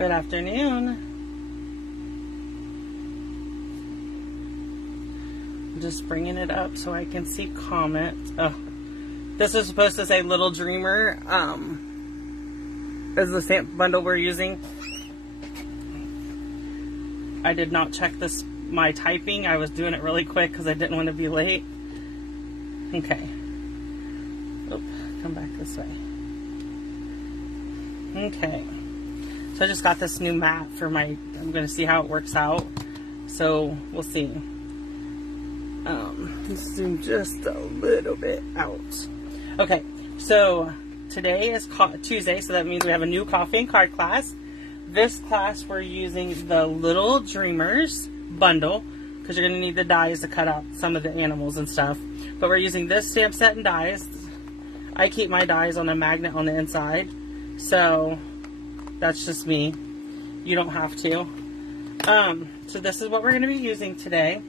Good afternoon. I'm just bringing it up so I can see comments. Oh, this is supposed to say Little Dreamer. Is the stamp bundle we're using. I did not check my typing. I was doing it really quick because I didn't want to be late. Okay. Oop, come back this way. Okay. So I just got this new mat for I'm going to see how it works out. So we'll see. Zoom just a little bit out. Okay. So today is Tuesday, so that means we have a new coffee and card class. This class we're using the Little Dreamers bundle because you're going to need the dies to cut out some of the animals and stuff. But we're using this stamp set and dies. I keep my dies on a magnet on the inside. So that's just me. You don't have to. So this is what we're going to be using today.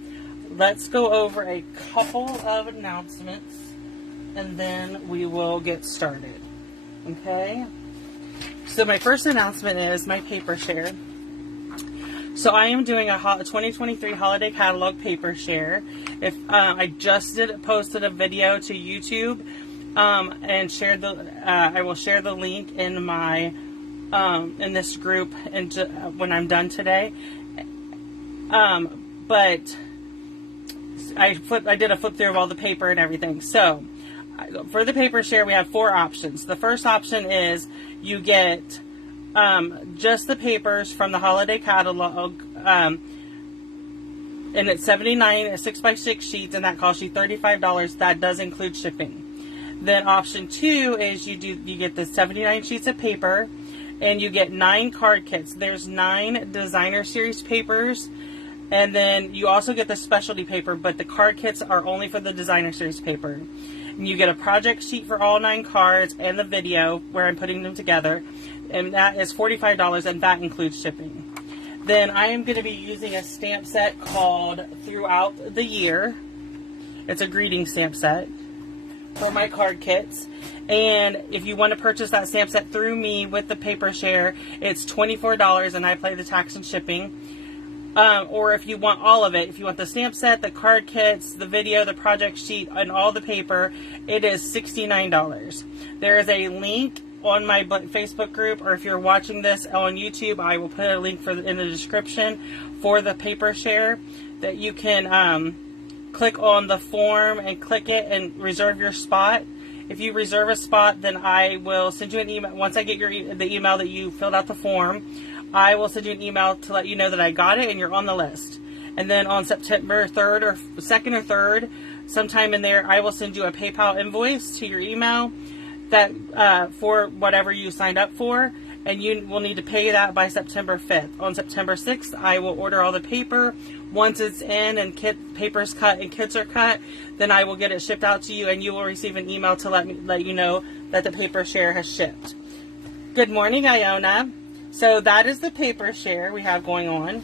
Let's go over a couple of announcements and then we will get started. Okay? So my first announcement is my paper share. So I am doing a 2023 holiday catalog paper share. If I just posted a video to YouTube and shared I will share the link in my in this group and when I'm done today. But I did a flip through of all the paper and everything. So for the paper share, we have 4 options. The first option is you get just the papers from the holiday catalog, and it's 79 6x6 sheets, and that costs you $35. That does include shipping. Then option 2 is you get the 79 sheets of paper, and you get 9 card kits. There's 9 designer series papers, and then you also get the specialty paper, but the card kits are only for the designer series paper. And you get a project sheet for all 9 cards and the video where I'm putting them together, and that is $45, and that includes shipping. Then I am going to be using a stamp set called Throughout the Year. It's a greeting stamp set for my card kits. And if you want to purchase that stamp set through me with the paper share, it's $24, and I pay the tax and shipping. Or if you want all of it, if you want the stamp set, the card kits, the video, the project sheet, and all the paper, it is $69. There is a link on my Facebook group, or if you're watching this on YouTube, I will put a link in the description for the paper share that you can click on the form and click it and reserve your spot. If you reserve a spot, then I will send you an email. Once I get the email that you filled out the form, I will send you an email to let you know that I got it and you're on the list. And then on September 3rd or 2nd or 3rd, sometime in there, I will send you a PayPal invoice to your email that for whatever you signed up for, and you will need to pay that by September 5th. On September 6th, I will order all the paper. Once it's in and paper's cut and kits are cut, then I will get it shipped out to you, and you will receive an email to let you know that the paper share has shipped. Good morning, Iona. So that is the paper share we have going on.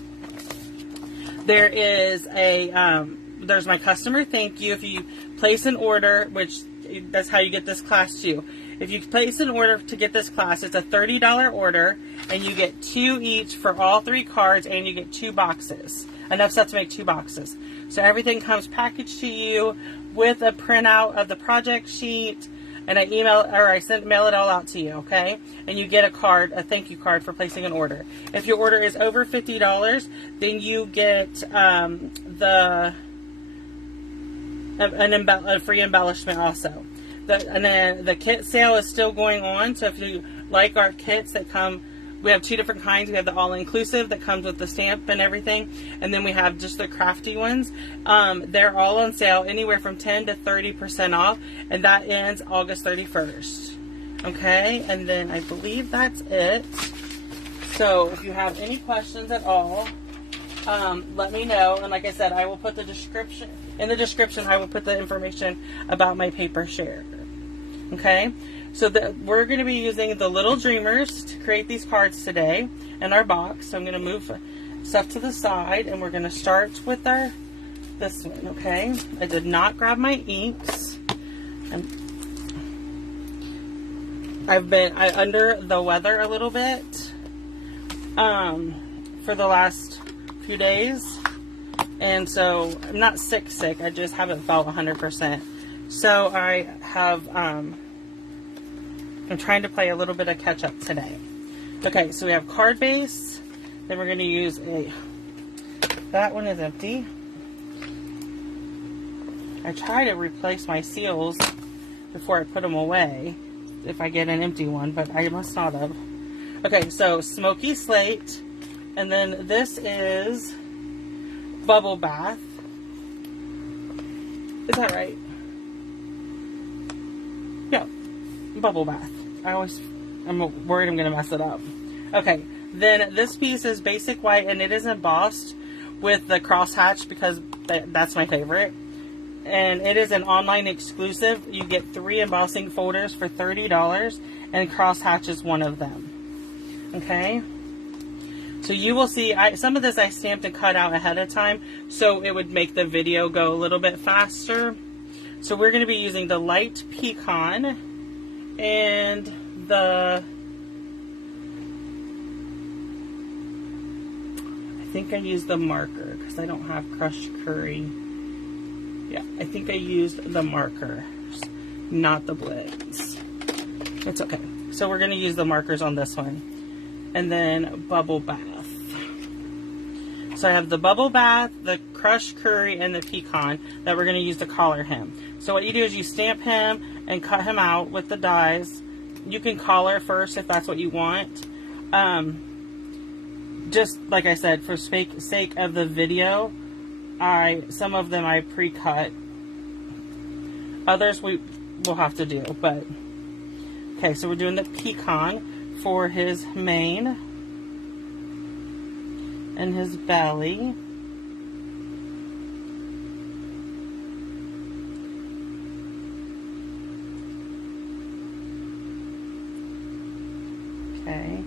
There is there's my customer thank you. If you place an order, which that's how you get this class too. If you place an order to get this class, it's a $30 order, and you get 2 each for all 3 cards, and you get 2 boxes. Enough stuff to make 2 boxes. So everything comes packaged to you with a printout of the project sheet, and I mail it all out to you, okay? And you get a thank you card for placing an order. If your order is over $50, then you get a free embellishment also. And then the kit sale is still going on, so if you like our kits that come, we have 2 different kinds. We have the all-inclusive that comes with the stamp and everything, and then we have just the crafty ones. They're all on sale, anywhere from 10 to 30% off, and that ends August 31st. Okay, and then I believe that's it. So if you have any questions at all, let me know. And like I said, I will put in the description, I will put the information about my paper share. Okay, so we're going to be using the Little Dreamers to create these cards today in our box. So I'm going to move stuff to the side, and we're going to start with this one. Okay, I did not grab my inks. I've been under the weather a little bit. for the last few days. And so I'm not sick, I just haven't felt 100%. So I have, I'm trying to play a little bit of catch up today. Okay, so we have card base. Then we're going to use that one is empty. I try to replace my seals before I put them away if I get an empty one, but I must not have. Okay, so Smoky Slate. And then this is Bubble Bath. Is that right? Yeah, Bubble Bath. I'm worried I'm going to mess it up. Okay, then this piece is basic white, and it is embossed with the crosshatch because that's my favorite. And it is an online exclusive. You get 3 embossing folders for $30, and crosshatch is one of them. Okay? So you will see, some of this I stamped and cut out ahead of time, so it would make the video go a little bit faster. So we're going to be using the light pecan and the, I think I used the marker because I don't have crushed curry. Yeah, I think I used the markers, not the blends. It's okay. So we're going to use the markers on this one. And then Bubble Bath. So I have the Bubble Bath, the crushed curry, and the pecan that we're going to use to collar him. So what you do is you stamp him and cut him out with the dies. You can collar first if that's what you want. Just like I said, for sake of the video, some of them I pre-cut. Others we will have to do, but okay, so we're doing the pecan for his mane and his belly. Okay.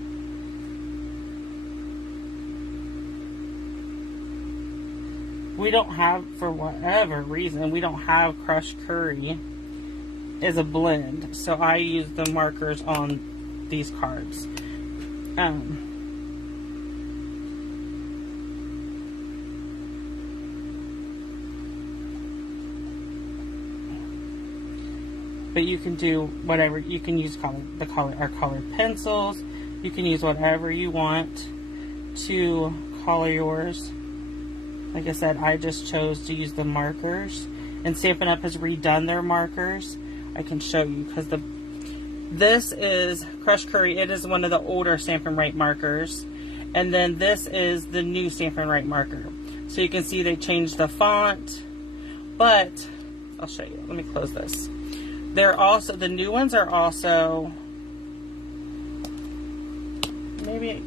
We don't have, for whatever reason, we don't have crushed curry as a blend, so I use the markers on these cards. But you can do whatever. You can use our colored pencils. You can use whatever you want to color yours. Like I said, I just chose to use the markers. And Stampin' Up! Has redone their markers. I can show you because this is crushed curry. It is one of the older Stampin' Right markers. And then this is the new Stampin' Right marker. So you can see they changed the font. But I'll show you. Let me close this. They're also, the new ones are also, maybe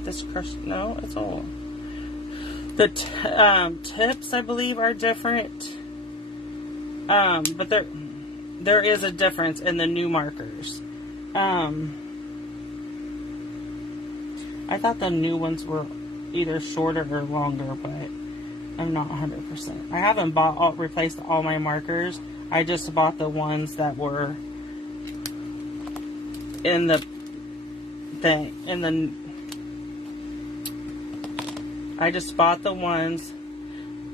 this crushed, no, it's all. The tips, I believe, are different. But there is a difference in the new markers. I thought the new ones were either shorter or longer, but I'm not 100%. I haven't replaced all my markers. I just bought the ones that were in the thing, I just bought the ones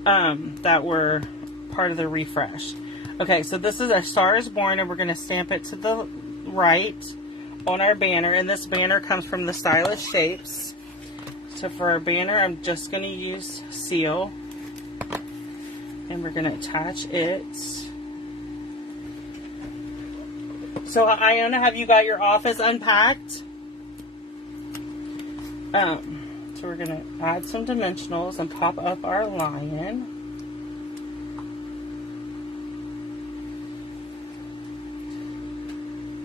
that were part of the refresh. Okay, so this is A Star Is Born, and we're going to stamp it to the right on our banner, and this banner comes from the Stylish Shapes. So for our banner, I'm just going to use seal, and we're going to attach it. So Iona, have you got your office unpacked? So we're going to add some dimensionals and pop up our lion.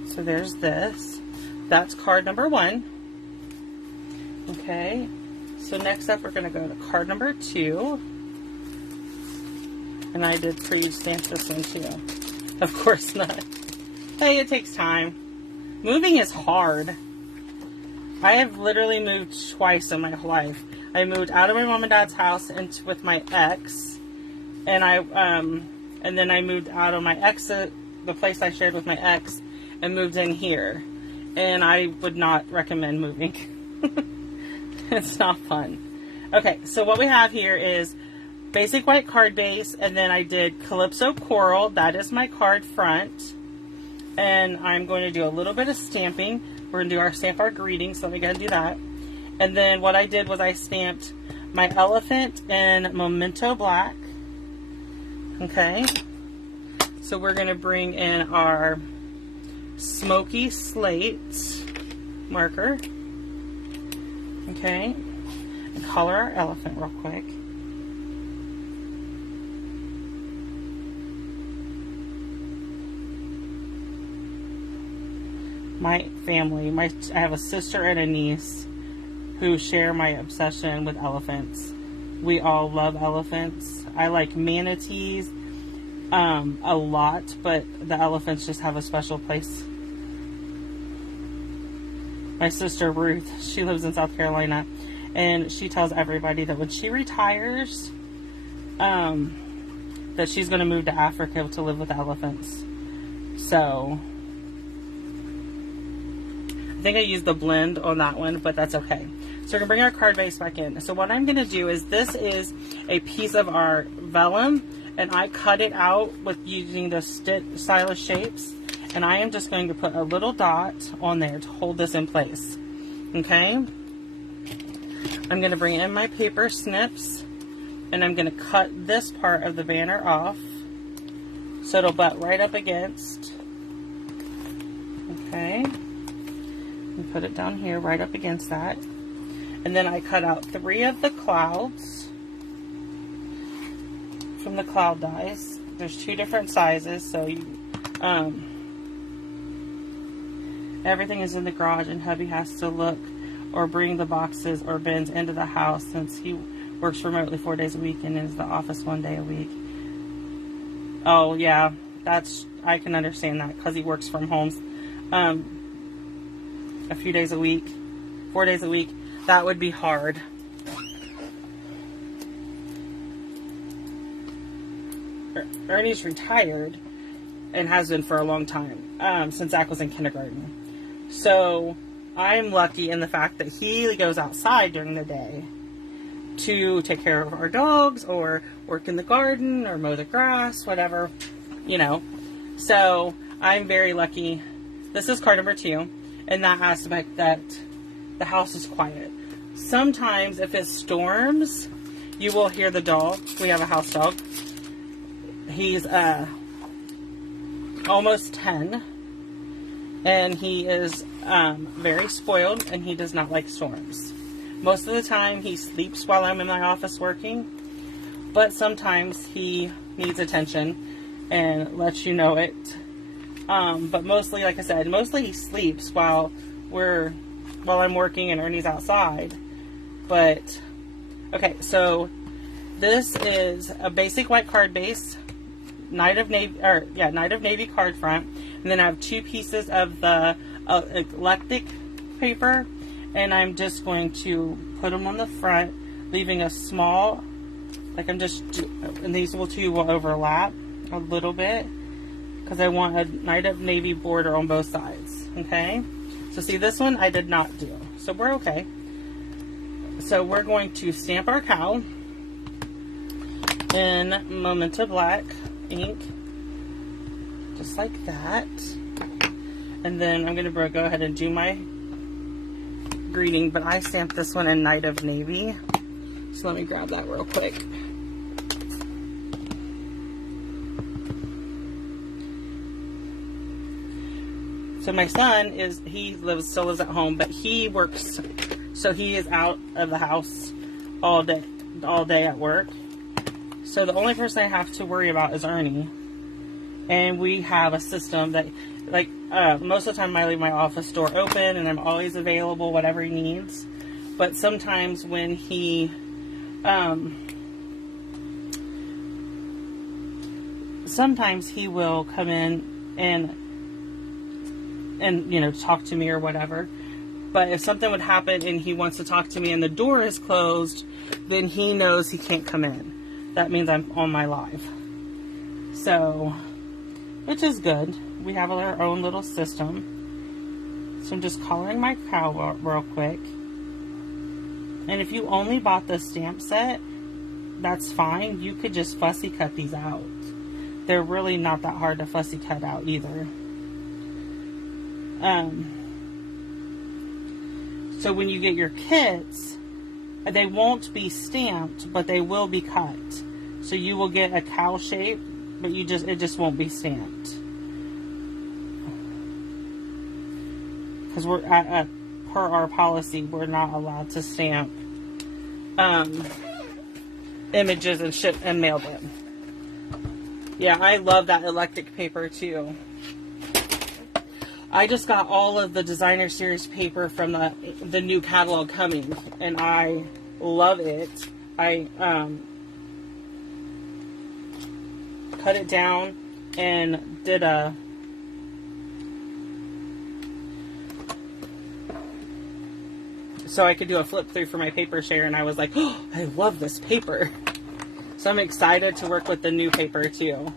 So there's this. That's card number 1. Okay. So next up, we're going to go to card number 2. And I did pre-stamp this one too. Of course not. Hey, it takes time. Moving is hard. I have literally moved twice in my life. I moved out of my mom and dad's house with my ex, and then I moved out of my ex, the place I shared with my ex, and moved in here. And I would not recommend moving. It's not fun. Okay, so what we have here is basic white card base, and then I did Calypso Coral. That is my card front. And I'm going to do a little bit of stamping. We're going to stamp our greetings, so let me go ahead and do that. And then what I did was I stamped my elephant in Memento Black. Okay. So we're going to bring in our Smoky Slate marker. Okay. And color our elephant real quick. My family, I have a sister and a niece who share my obsession with elephants. We all love elephants. I like manatees a lot, but the elephants just have a special place. My sister Ruth, she lives in South Carolina, and she tells everybody that when she retires, that she's going to move to Africa to live with elephants. So I think I used the blend on that one, but that's okay. So we're going to bring our card base back in. So what I'm going to do is, this is a piece of our vellum, and I cut it out with using the stylus shapes, and I am just going to put a little dot on there to hold this in place. Okay? I'm going to bring in my paper snips, and I'm going to cut this part of the banner off so it'll butt right up against. Okay? And put it down here right up against that. And then I cut out 3 of the clouds from the cloud dies. There's 2 different sizes, so you, everything is in the garage, and hubby has to look or bring the boxes or bins into the house since he works remotely 4 days a week and is in the office 1 day a week. Oh yeah, I can understand that because he works from home a few days a week, 4 days a week. That would be hard. Ernie's retired and has been for a long time, since Zach was in kindergarten. So I'm lucky in the fact that he goes outside during the day to take care of our dogs or work in the garden or mow the grass, whatever, you know. So I'm very lucky. This is card number 2 in that aspect that the house is quiet. Sometimes if it storms, you will hear the dog. We have a house dog. He's almost 10, and he is very spoiled, and he does not like storms. Most of the time he sleeps while I'm in my office working, but sometimes he needs attention and lets you know it. But mostly, like I said, mostly he sleeps while I'm working and Ernie's outside. But okay, so this is a basic white card base, Knight of Navy card front, and then I have 2 pieces of the eclectic paper, and I'm just going to put them on the front, leaving a small, and these 2 will overlap a little bit because I want a Knight of Navy border on both sides. Okay, so see, this one I did not do, so we're okay. So we're going to stamp our cow in Memento Black ink, just like that. And then I'm going to go ahead and do my greeting, but I stamped this one in Knight of Navy. So let me grab that real quick. So my son still lives at home, but he works, so he is out of the house all day at work. So the only person I have to worry about is Ernie. And we have a system that, most of the time I leave my office door open and I'm always available, whatever he needs. But sometimes when he, sometimes he will come in and talk to me or whatever. But if something would happen and he wants to talk to me and the door is closed, then he knows he can't come in. That means I'm on my live. So, which is good. We have our own little system. So I'm just coloring my cow real quick. And if you only bought the stamp set, that's fine. You could just fussy cut these out. They're really not that hard to fussy cut out either. So when you get your kits, they won't be stamped, but they will be cut. So you will get a cow shape, but it just won't be stamped. Because we're per our policy, we're not allowed to stamp images and ship and mail them. Yeah, I love that electric paper too. I just got all of the designer series paper from the new catalog coming, and I love it. I cut it down and did so I could do a flip through for my paper share, and I was like, oh, I love this paper. So I'm excited to work with the new paper too.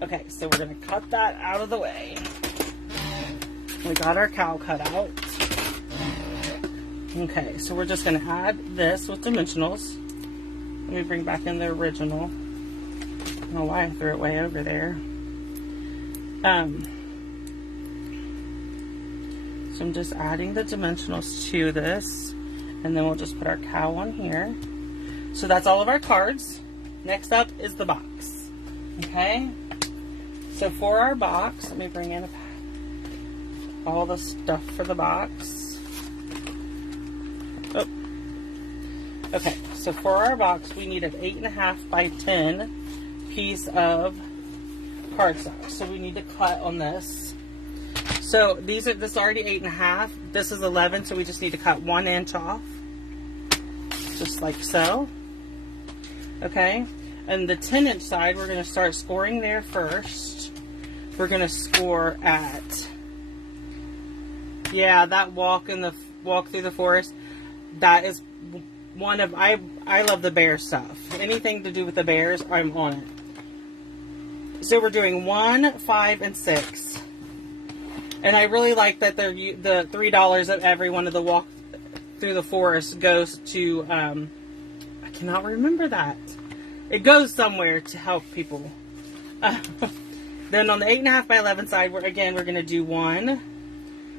Okay, so we're gonna cut that out of the way. We got our cow cut out. Okay, so we're just gonna add this with dimensionals. Let me bring back in the original. I don't know why I threw it way over there. So I'm just adding the dimensionals to this, and then we'll just put our cow on here. So that's all of our cards. Next up is the box. Okay? So for our box, let me bring in all the stuff for the box. Oh. Okay, so for our box, we need an 8.5 by 10 piece of cardstock. So we need to cut on this. So this is already 8.5. This is 11, so we just need to cut 1 inch off. Just like so. Okay, and the 10-inch side, we're going to start scoring there first. We're going to score at, yeah, that walk through the forest. That is one of, I love the bear stuff. Anything to do with the bears, I'm on it. So we're doing 1, 5, and 6. And I really like that the $3 of every one of the walk through the forest goes to, I cannot remember that. It goes somewhere to help people. Then on the 8.5 by 11 side, we're going to do 1. I'm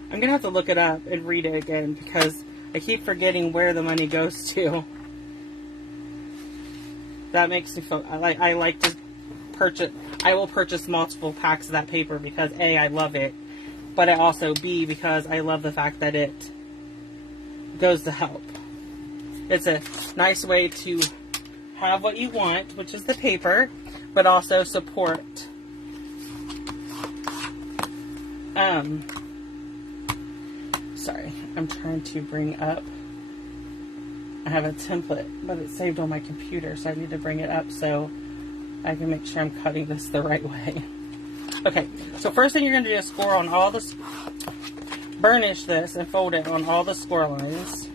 going to have to look it up and read it again because I keep forgetting where the money goes to. That makes me feel, I like to purchase, I will purchase multiple packs of that paper because A, I love it, but I also, B, because I love the fact that it goes to help. It's a nice way to have what you want, which is the paper, but also support. Sorry, I'm trying to bring up, I have a template, but it's saved on my computer, so I need to bring it up so I can make sure I'm cutting this the right way. Okay, so first thing you're going to do is score on all the, burnish this and fold it on all the score lines.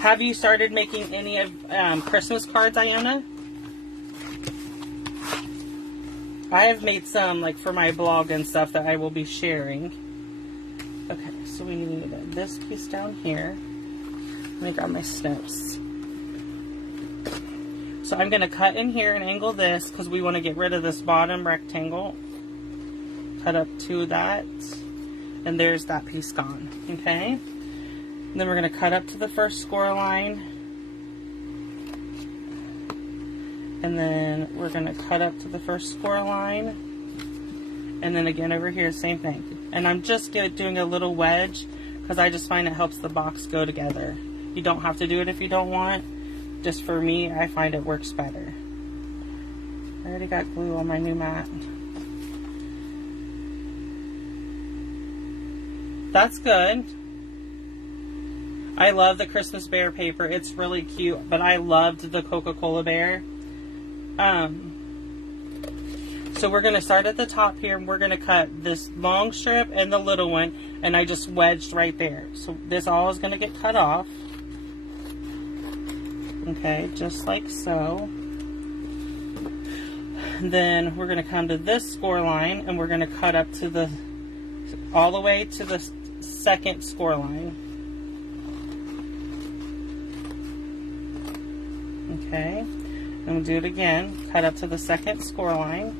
Have you started making any of Christmas cards, Iona? I have made some, like, for my blog and stuff that I will be sharing. Okay, so we need this piece down here. Let me grab my snips. So I'm going to cut in here and angle this because we want to get rid of this bottom rectangle. Cut up to that. And there's that piece gone. Okay? And then we're going to cut up to the first score line. And then we're going to cut up to the first score line. And then again over here, same thing. And I'm just doing a little wedge because I just find it helps the box go together. You don't have to do it if you don't want. Just for me, I find it works better. I already got glue on my new mat. That's good. I love the Christmas bear paper. It's really cute, but I loved the Coca-Cola bear. So we're going to start at the top here, and we're going to cut this long strip and the little one, and I just wedged right there. So this all is going to get cut off. Okay, just like so. Then we're going to come to this score line, and we're going to cut up to the all the way to the second score line. Okay, and we'll do it again. Cut up to the second score line.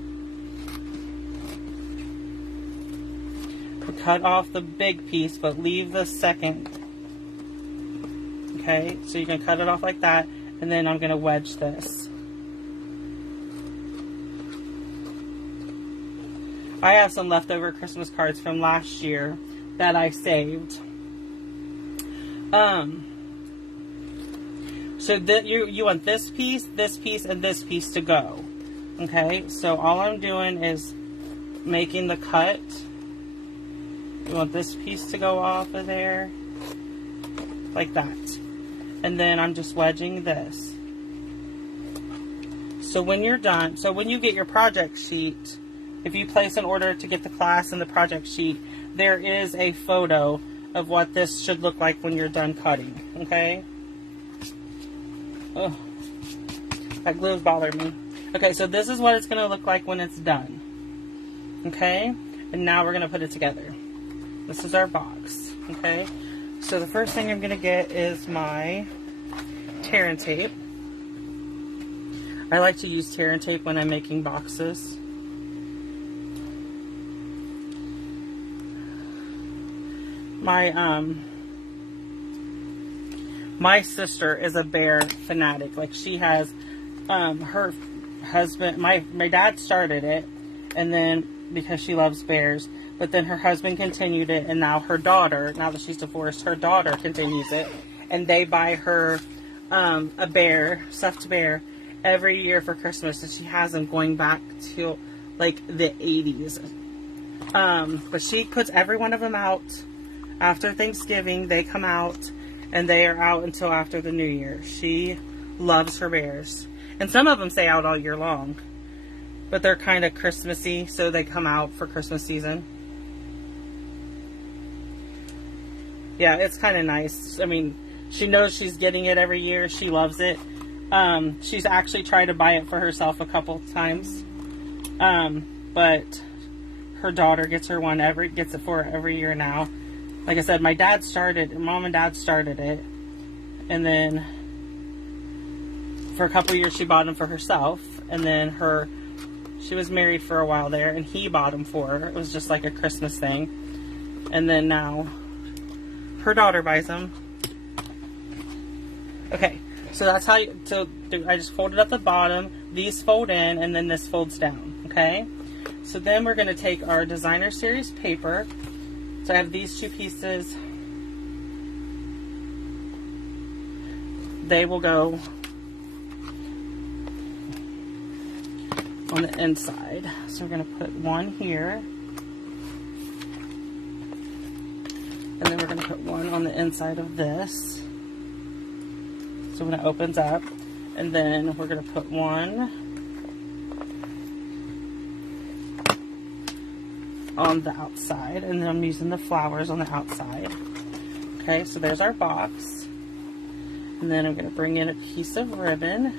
We'll cut off the big piece, but leave the second. Okay, so you can cut it off like that, and then I'm going to wedge this. I have some leftover Christmas cards from last year that I saved. So that you want this piece, and this piece to go. Okay, so all I'm doing is making the cut. You want this piece to go off of there, like that. And then I'm just wedging this. So when you're done, so when you get your project sheet, if you place an order to get the class and the project sheet, there is a photo of what this should look like when you're done cutting, okay? Oh, that glue is bothering me. Okay, so this is what it's going to look like when it's done. Okay, and now we're going to put it together. This is our box. Okay, so the first thing I'm going to get is my tear and tape. I like to use tear and tape when I'm making boxes. My sister is a bear fanatic. Like, she has her husband, my dad started it, and then because she loves bears, but then her husband continued it, and now her daughter, now that she's divorced, her daughter continues it, and they buy her a bear, stuffed bear, every year for Christmas, and she has them going back to like the 80s. But she puts every one of them out after Thanksgiving. They come out, and they are out until after the New Year. She loves her bears. And some of them stay out all year long. But they're kind of Christmassy, so they come out for Christmas season. Yeah, it's kind of nice. I mean, she knows she's getting it every year. She loves it. She's actually tried to buy it for herself a couple times. But her daughter gets it for her every year now. Like I said, Mom and Dad started it, and then for a couple years she bought them for herself, and then she was married for a while there, and he bought them for her. It was just like a Christmas thing, and then now her daughter buys them. Okay, so that's how I just folded up the bottom, these fold in, and then this folds down, okay? So then we're going to take our Designer Series paper. So I have these two pieces. They will go on the inside. So we're going to put one here. And then we're going to put one on the inside of this. So when it opens up. And then we're going to put one on the outside, and then I'm using the flowers on the outside. Okay, so there's our box, and then I'm going to bring in a piece of ribbon,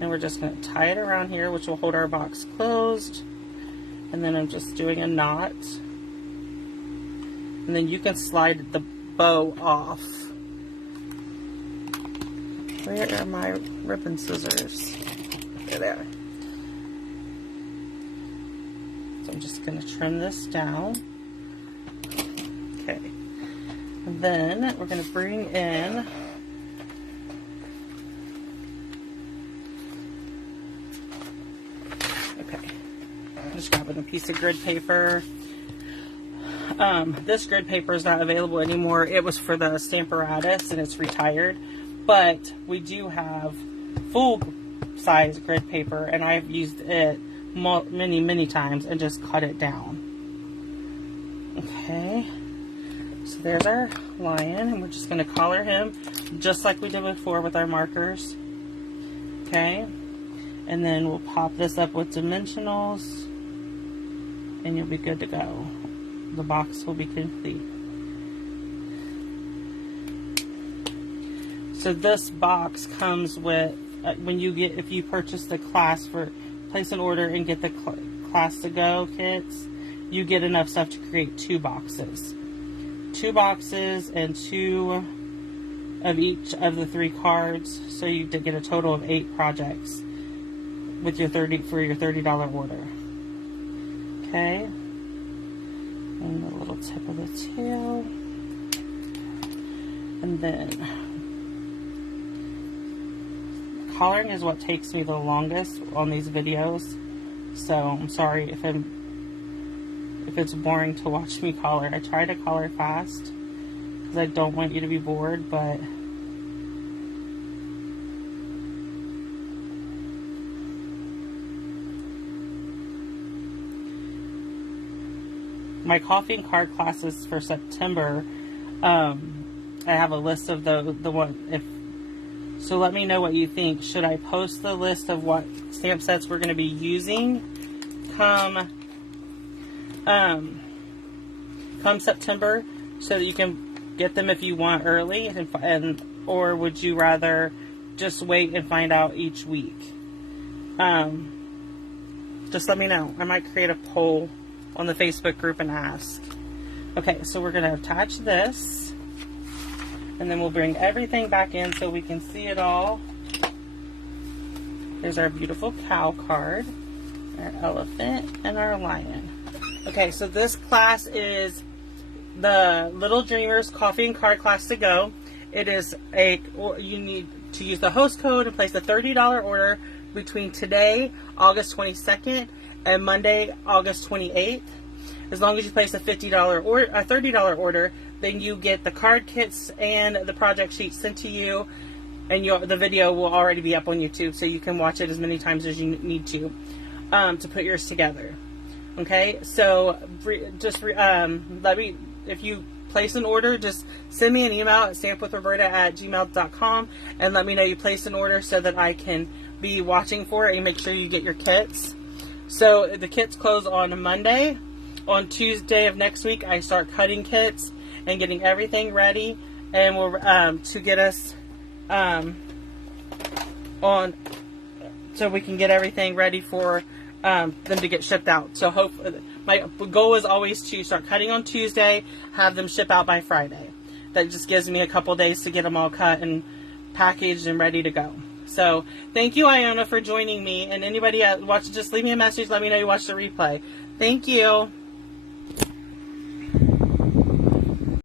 and we're just going to tie it around here, which will hold our box closed, and then I'm just doing a knot, and then you can slide the bow off. Where are my ribbon scissors? There they are. I'm just going to trim this down. Okay. And then we're going to bring in I'm just grabbing a piece of grid paper. This grid paper is not available anymore. It was for the Stamparatus and it's retired. But we do have full size grid paper, and I've used it many times and just cut it down. Okay, so there's our lion, and we're just going to color him just like we did before with our markers. Okay, and then we'll pop this up with dimensionals, and you'll be good to go. The box will be complete. So this box comes with if you purchase the place an order and get the class to go kits, you get enough stuff to create 2 boxes. 2 boxes and 2 of each of the 3 cards, so you get a total of 8 projects with your $30 order. Okay, and a little tip of the tail, and then coloring is what takes me the longest on these videos, so I'm sorry if it's boring to watch me color. I try to color fast because I don't want you to be bored, but my coffee and card classes for September, I have a list of the one. So let me know what you think. Should I post the list of what stamp sets we're going to be using come September, so that you can get them if you want early, or would you rather just wait and find out each week? Just let me know. I might create a poll on the Facebook group and ask. Okay, so we're going to attach this, and then we'll bring everything back in so we can see it all. There's our beautiful cow card, our elephant, and our lion. Okay, so this class is the Little Dreamers Coffee and Card Class to Go. It is you need to use the host code and place a $30 order between today, August 22nd, and Monday, August 28th. As long as you place a $50 or a $30 order, then you get the card kits and the project sheet sent to you, and the video will already be up on YouTube, so you can watch it as many times as you need to put yours together. Okay, so just if you place an order, just send me an email at stampwithroberta@gmail.com and let me know you placed an order so that I can be watching for it and make sure you get your kits. So the kits close on Monday. On Tuesday of next week, I start cutting kits and getting everything ready, and we're to get us on, so we can get everything ready for them to get shipped out. So my goal is always to start cutting on Tuesday, have them ship out by Friday. That just gives me a couple days to get them all cut and packaged and ready to go. So thank you, Iona, for joining me, and anybody watching, just leave me a message, let me know you watched the replay. Thank you.